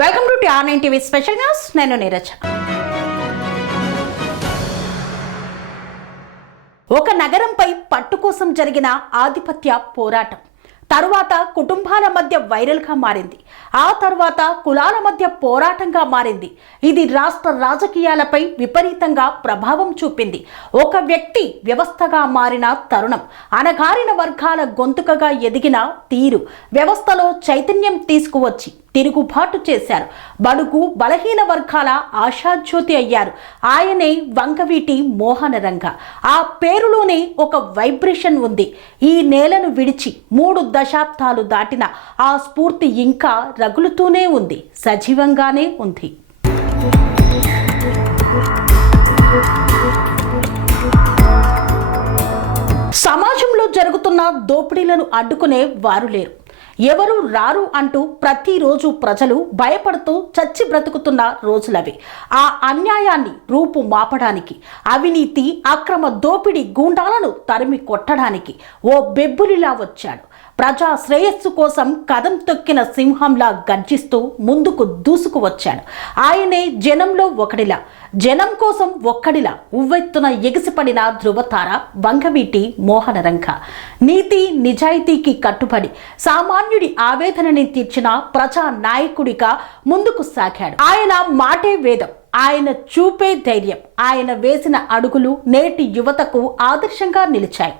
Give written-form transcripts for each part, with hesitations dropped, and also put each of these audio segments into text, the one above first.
Welcome to TR nine TV special news. నేను నీరజ్. ఒక నగరంపై పట్టు కోసం జరిగిన ఆధిపత్య పోరాటం తరువాత కుటుంబాల మధ్య వైరల్గా మారింది. ఆ తర్వాత కులాల మధ్య పోరాటంగా మారింది. ఇది రాష్ట్ర రాజకీయాలపై విపరీతంగా ప్రభావం చూపింది. ఒక వ్యక్తి వ్యవస్థగా మారిన తరుణం, అణగారిన వర్గాల గొంతుకగా ఎదిగిన తీరు, వ్యవస్థలో చైతన్యం తీసుకువచ్చి తిరుగుబాటు చేశారు. బడుగు బలహీన వర్గాల ఆశాజ్యోతి అయ్యారు. ఆయనే వంగవీటి మోహనరంగ. ఆ పేరులోనే ఒక వైబ్రేషన్ ఉంది. ఈ నేలను విడిచి 3 దశాబ్దాలు దాటిన ఆ స్ఫూర్తి ఇంకా రగులుతూనే ఉంది, సజీవంగానే ఉంది. సమాజంలో జరుగుతున్న దోపిడీలను అడ్డుకునే వారు లేరు, ఎవరు రారు అంటూ ప్రతిరోజు ప్రజలు భయపడుతూ చచ్చి బ్రతుకుతున్న రోజులవి. ఆ అన్యాయాన్ని రూపు మాపడానికి, అవినీతి అక్రమ దోపిడీ గూండాలను తరిమి కొట్టడానికి ఓ బెబ్బులిలా వచ్చాడు. ప్రజా శ్రేయస్సు కోసం కదం తొక్కిన సింహంలా గర్జిస్తూ ముందుకు దూసుకు వచ్చాడు. ఆయనే జనంలో ఒకడిలా, జనం కోసం ఒక్కడిలా ఉవ్వెత్తున ఎగిసిపడిన ధృవతార వంగవీటి మోహనరంగ. నీతి నిజాయితీకి కట్టుబడి సామాన్యుడి ఆవేదనని తీర్చిన ప్రజా నాయకుడిగా ముందుకు సాగాడు. ఆయన మాటే వేదం, ఆయన చూపే ధైర్యం, ఆయన వేసిన అడుగులు నేటి యువతకు ఆదర్శంగా నిలిచాయి.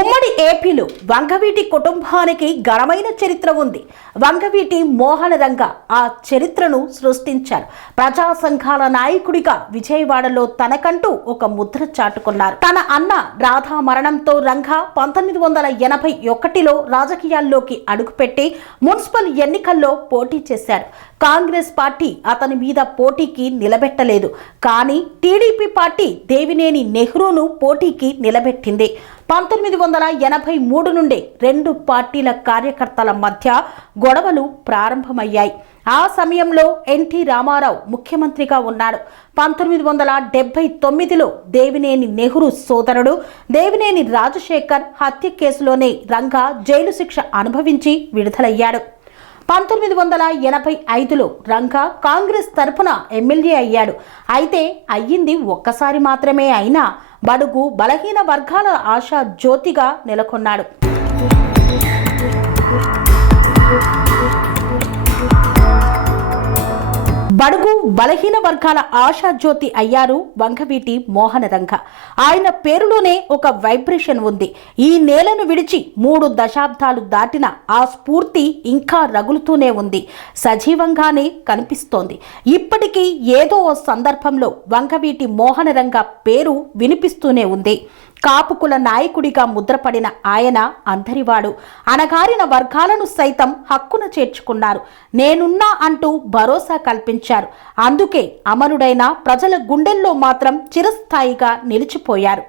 ఉమ్మడి ఏపీలో వంగవీటి కుటుంబానికి ఘనమైన చరిత్ర ఉంది. వంగవీటి మోహనరంగ ఆ చరిత్రను సృష్టించారు. ప్రజా సంఘాల నాయకుడిగా విజయవాడలో తనకంటూ ఒక ముద్ర చాటుకున్నారు. తన అన్న రాధా మరణంతో రంగ 1981లో రాజకీయాల్లోకి అడుగుపెట్టి మున్సిపల్ ఎన్నికల్లో పోటీ చేశారు. కాంగ్రెస్ పార్టీ అతని మీద పోటీకి నిలబెట్టలేదు, కానీ టీడీపీ పార్టీ దేవినేని నెహ్రూను పోటీకి నిలబెట్టింది. 1983 నుండి 2 పార్టీల కార్యకర్తల మధ్య గొడవలు ప్రారంభమయ్యాయి. ఆ సమయంలో ఎన్టీ రామారావు ముఖ్యమంత్రిగా ఉన్నాడు. 1979లో దేవినేని నెహ్రూ సోదరుడు దేవినేని రాజశేఖర్ హత్య కేసులోనే రంగ జైలు శిక్ష అనుభవించి విడుదలయ్యాడు. 1985లో రంగ కాంగ్రెస్ తరఫున ఎమ్మెల్యే అయ్యాడు. అయితే అయ్యింది ఒక్కసారి మాత్రమే అయినా బడుగు బలహీన వర్గాల ఆశా జ్యోతిగా నెలకొన్నాడు. బడుగు బలహీన వర్గాల ఆశాజ్యోతి అయ్యారు వంగవీటి మోహనరంగ. ఆయన పేరులోనే ఒక వైబ్రేషన్ ఉంది. ఈ నేలను విడిచి 3 దశాబ్దాలు దాటిన ఆ స్ఫూర్తి ఇంకా రగులుతూనే ఉంది, సజీవంగానే కనిపిస్తోంది. ఇప్పటికీ ఏదో ఓ సందర్భంలో వంగవీటి మోహనరంగ పేరు వినిపిస్తూనే ఉంది. కాపుకుల నాయకుడిగా ముద్రపడిన ఆయన అందరివాడు. అణగారిన వర్గాలను సైతం హక్కున చేర్చుకున్నారు. నేనున్నా అంటూ భరోసా కల్పించారు. అందుకే అమరుడైన ప్రజల గుండెల్లో మాత్రం చిరస్థాయిగా నిలిచిపోయారు.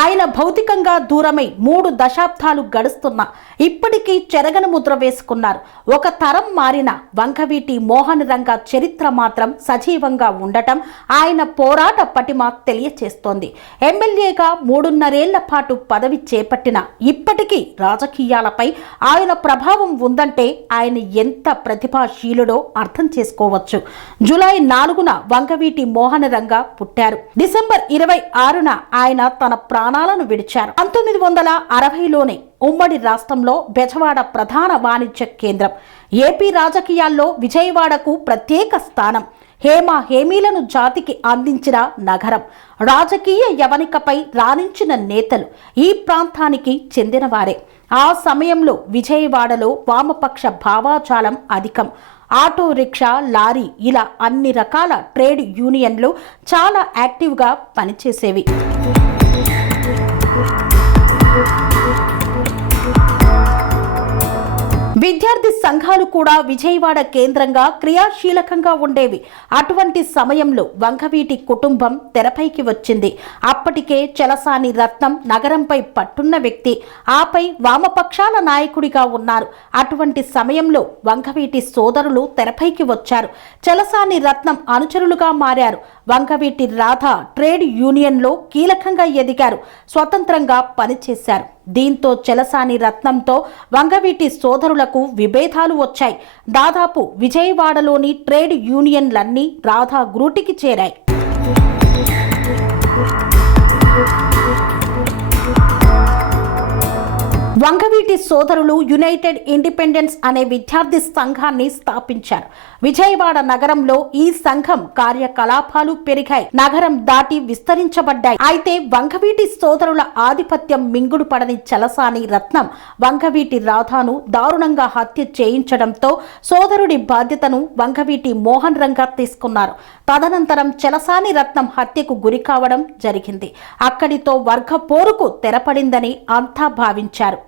ఆయన భౌతికంగా దూరమై 3 దశాబ్దాలు గడుస్తున్నా ఇప్పటికీ చెరగని ముద్ర వేసుకున్నారు. ఒక తరం మారిన వంగవీటి మోహనరంగ చరిత్ర మాత్రం సజీవంగా ఉండటం ఆయన పోరాట పటిమ తెలియచేస్తోంది. ఎమ్మెల్యేగా 3.5 ఏళ్ల పాటు పదవి చేపట్టిన ఇప్పటికీ రాజకీయాలపై ఆయన ప్రభావం ఉందంటే ఆయన ఎంత ప్రతిభాశీలుడో అర్థం చేసుకోవచ్చు. జూలై 4న వంగవీటి మోహనరంగ పుట్టారు. డిసెంబర్ 26న ఆయన తన ప్రాణాలను విడిచారు. 1960లోనే ఉమ్మడి రాష్ట్రంలో బెజవాడ ప్రధాన వాణిజ్య కేంద్రం. ఏపీ రాజకీయాల్లో విజయవాడకు ప్రత్యేక స్థానం. హేమీలను జాతికి అందించిన నగరం. రాజకీయ యవనికపై రాణించిన నేతలు ఈ ప్రాంతానికి చెందినవారే. ఆ సమయంలో విజయవాడలో వామపక్ష భావాజాలం అధికం. ఆటో రిక్షా, లారీ ఇలా అన్ని రకాల ట్రేడ్ యూనియన్లు చాలా యాక్టివ్గా పనిచేసేవి. విద్యార్థి సంఘాలు కూడా విజయవాడ కేంద్రంగా క్రియాశీలకంగా ఉండేవి. అటువంటి సమయంలో వంగవీటి కుటుంబం తెరపైకి వచ్చింది. అప్పటికే చలసాని రత్నం నగరంపై పట్టున్న వ్యక్తి, ఆపై వామపక్షాల నాయకుడిగా ఉన్నారు. అటువంటి సమయంలో వంగవీటి సోదరులు తెరపైకి వచ్చారు. చలసాని రత్నం అనుచరులుగా మారారు. వంగవీటి రాధ ట్రేడ్ యూనియన్లో కీలకంగా ఎదిగారు, స్వతంత్రంగా పనిచేశారు. దీంతో చెలసాని రత్నంతో వంగవీటి సోదరులకు విభేదాలు వచ్చాయి. దాదాపు విజయవాడలోని ట్రేడ్ యూనియన్లన్నీ రాధ గ్రూటికి చేరాయి. వంగవీటి సోదరులు యునైటెడ్ ఇండిపెండెన్స్ అనే విద్యార్థి సంఘాన్ని స్థాపించారు. విజయవాడ నగరంలో ఈ సంఘం కార్యకలాపాలు పెరిగాయి, నగరం దాటి విస్తరించబడ్డాయి. అయితే వంగవీటి సోదరుల ఆధిపత్యం మింగుడు పడని చెలసాని రత్నం వంగవీటి రాధాను దారుణంగా హత్య చేయించడంతో సోదరుడి బాధ్యతను వంగవీటి మోహన్ రంగా తీసుకున్నారు. తదనంతరం చెలసాని రత్నం హత్యకు గురి కావడం జరిగింది. అక్కడితో వర్గ పోరుకు తెరపడిందని అంతా భావించారు.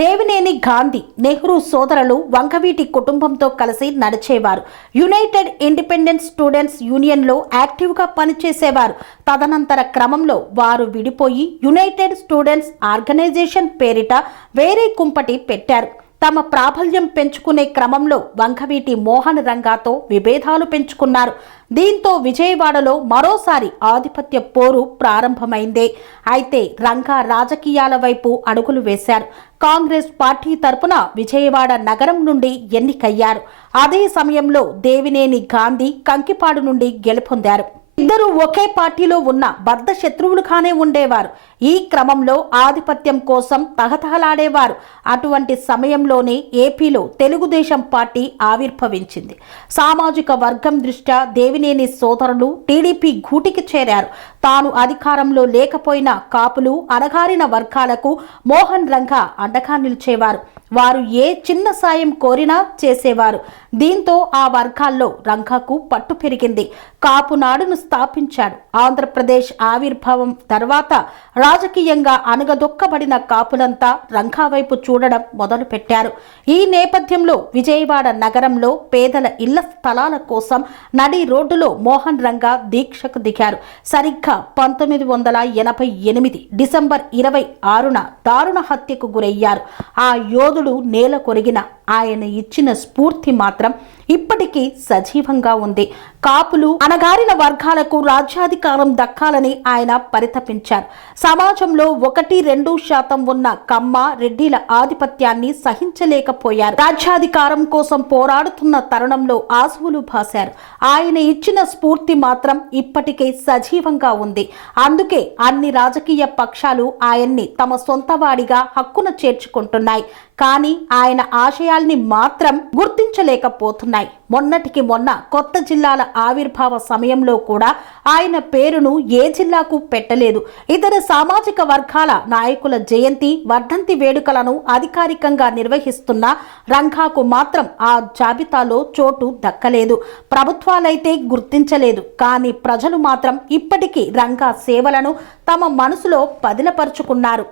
దేవినేని గాంధీ, నెహ్రూ సోదరులు వంగవీటి కుటుంబంతో కలిసి నడిచేవారు. యునైటెడ్ ఇండిపెండెన్స్ స్టూడెంట్స్ యూనియన్లో యాక్టివ్గా పనిచేసేవారు. తదనంతర క్రమంలో వారు విడిపోయి యునైటెడ్ స్టూడెంట్స్ ఆర్గనైజేషన్ పేరిట వేరే కుంపటి పెట్టారు. తమ ప్రాబల్యం పెంచుకునే క్రమంలో వంగవీటి మోహన్ రంగాతో విభేదాలు పెంచుకున్నారు. దీంతో విజయవాడలో మరోసారి ఆధిపత్య పోరు ప్రారంభమైంది. అయితే రంగా రాజకీయాల వైపు అడుగులు వేశారు. కాంగ్రెస్ పార్టీ తరపున విజయవాడ నగరం నుండి ఎన్నికయ్యారు. అదే సమయంలో దేవినేని గాంధీ కంకిపాడు నుండి గెలుపొందారు. ఇద్దరు ఒకే పార్టీలో ఉన్న బద్ధ శత్రువులుగానే ఉండేవారు. ఈ క్రమంలో ఆధిపత్యం కోసం తహతహలాడేవారు. అటువంటి సమయంలోనే ఏపీలో తెలుగుదేశం పార్టీ ఆవిర్భవించింది. సామాజిక వర్గం దృష్ట్యా దేవినేని సోదరులు టీడీపీ గూటికి చేరారు. తాను అధికారంలో లేకపోయినా కాపులు, అణగారిన వర్గాలకు మోహన్ రంగా అండగా నిలిచేవారు. వారు ఏ చిన్న సాయం కోరినా చేసేవారు. దీంతో ఆ వర్గాల్లో రంగాకు పట్టు పెరిగింది. కాపునాడును స్థాపించాడు. ఆంధ్రప్రదేశ్ ఆవిర్భావం తర్వాత రాజకీయంగా అణగదొక్కబడిన కాపులంతా రంగా వైపు చూడడం మొదలుపెట్టారు. ఈ నేపథ్యంలో విజయవాడ నగరంలో పేదల ఇళ్ల స్థలాల కోసం నడి రోడ్డులో మోహన్ రంగా దీక్షకు దిగారు. సరిగ్గా 1988 డిసెంబర్ 26న దారుణ హత్యకు గురయ్యారు. ఆ యోధుడు నేల కొరిగిన ఆయన ఇచ్చిన స్ఫూర్తి మాత్రం ఇప్పటికీ సజీవంగా ఉంది. కాపులు, అణగారిన వర్గాలకు రాజ్యాధికారం దక్కాలని ఆయన పరితపించారు. సమాజంలో 1-2% ఉన్న కమ్మ, రెడ్డిల ఆధిపత్యాన్ని సహించలేకపోయారు. రాజ్యాధికారం కోసం పోరాడుతున్న తరుణంలో ఆశువులు భాశారు. ఆయన ఇచ్చిన స్ఫూర్తి మాత్రం ఇప్పటికే సజీవంగా ఉంది. అందుకే అన్ని రాజకీయ పక్షాలు ఆయన్ని తమ సొంతవాడిగా హక్కున చేర్చుకుంటున్నాయి. కానీ ఆయన ఆశయాల్ని మాత్రం గుర్తించలేకపోతున్నాయి. మొన్నటికి మొన్న కొత్త జిల్లాల ఆవిర్భావ సమయంలో కూడా ఆయన పేరును ఏ జిల్లాకు పెట్టలేదు. ఇతర సామాజిక వర్గాల నాయకుల జయంతి, వర్ధంతి వేడుకలను అధికారికంగా నిర్వహిస్తున్న రంగాకు మాత్రం ఆ జాబితాలో చోటు దక్కలేదు. ప్రభుత్వాలైతే గుర్తించలేదు. కానీ ప్రజలు మాత్రం ఇప్పటికీ రంగా సేవలను తమ మనసులో పదిలపరుచుకున్నారు.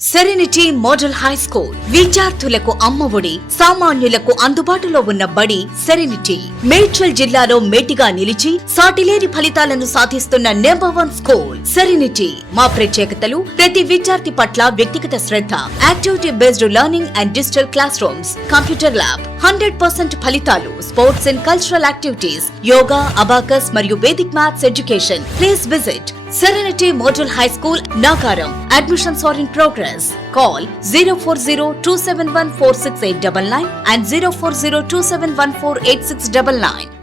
సెరెనిటీ మోడల్ హై స్కూల్ విద్యార్థులకు అమ్మఒడి, సామాన్యులకు అందుబాటులో ఉన్న బడి సెరెనిటీ. మేడ్చల్ జిల్లాలో మేటిగా నిలిచి సాటిలేని ఫలితాలను సాధిస్తున్న #1 స్కూల్ సెరెనిటీ. మా ప్రత్యేకతలు ప్రతి విద్యార్థి పట్ల వ్యక్తిగత శ్రద్ధ, activity based learning and digital classrooms, computer lab, 100% ఫలితాలు, sports and cultural activities, yoga, abacus మరియు Vedic maths education. Please visit Serenity Model High School, Nagaram. Admissions are in progress. Call 040-271-46899 and 040-271-48699.